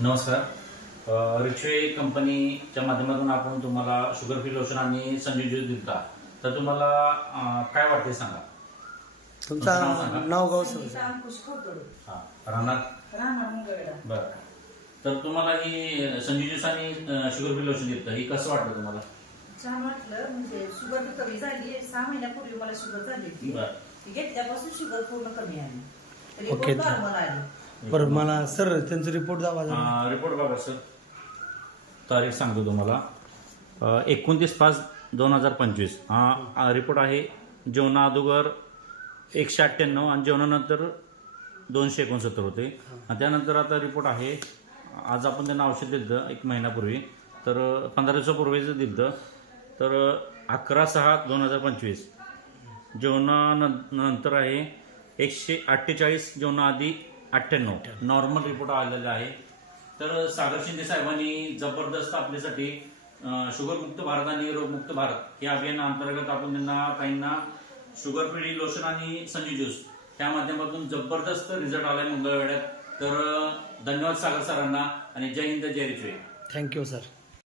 नमस्कार. रिच्वे कंपनीच्या माध्यमातून आपण तुम्हाला शुगर फ्री लोशन आणि संजीव ज्यूस दिलता. तर तुम्हाला काय वाटते सांगा. तुमचा नाव गाव हा राहणार बरं. तर तुम्हाला ही संजीव ज्यूस आणि शुगर फ्री लोशन दिलं ही कसं वाटलं तुम्हाला? छान वाटलं. म्हणजे शुगर कमी झाली. 6 महिन्यापूर्वी मला शुगर झाली होती. ती घेतल्यापासून शुगर पूर्ण कमी आली. तरी ओके. नॉर्मल आली. बरं मला सर त्यांचा रिपोर्ट दावा रिपोर्ट बघा सर. तारीख सांगतो तुम्हाला. 29/5/2025 हा रिपोर्ट आहे. जेवणा अगोदर 198 आणि जेवणानंतर 269 होते. आणि त्यानंतर आता रिपोर्ट आहे. आज आपण त्यांना औषध दिलं 1 महिन्यापूर्वी. तर 15 दिवसापूर्वीच दिलं. तर 11/6/2025 जेवणानंतर आहे 148. जेवणाआधी 98 नॉर्मल रिपोर्ट आलेला आहे. तर सागर शिंदे साहेबांनी जबरदस्त आपल्यासाठी शुगरमुक्त भारत आणि रोगमुक्त भारत या अभियानाअंतर्गत आपण त्यांना काहींना शुगर फ्री लोशन आणि संजीव ज्यूस त्या माध्यमातून जबरदस्त रिझल्ट आलाय मंगळवेढ्यात. तर धन्यवाद सागर सरांना आणि जय हिंद जय रिच्वे. Thank you sir.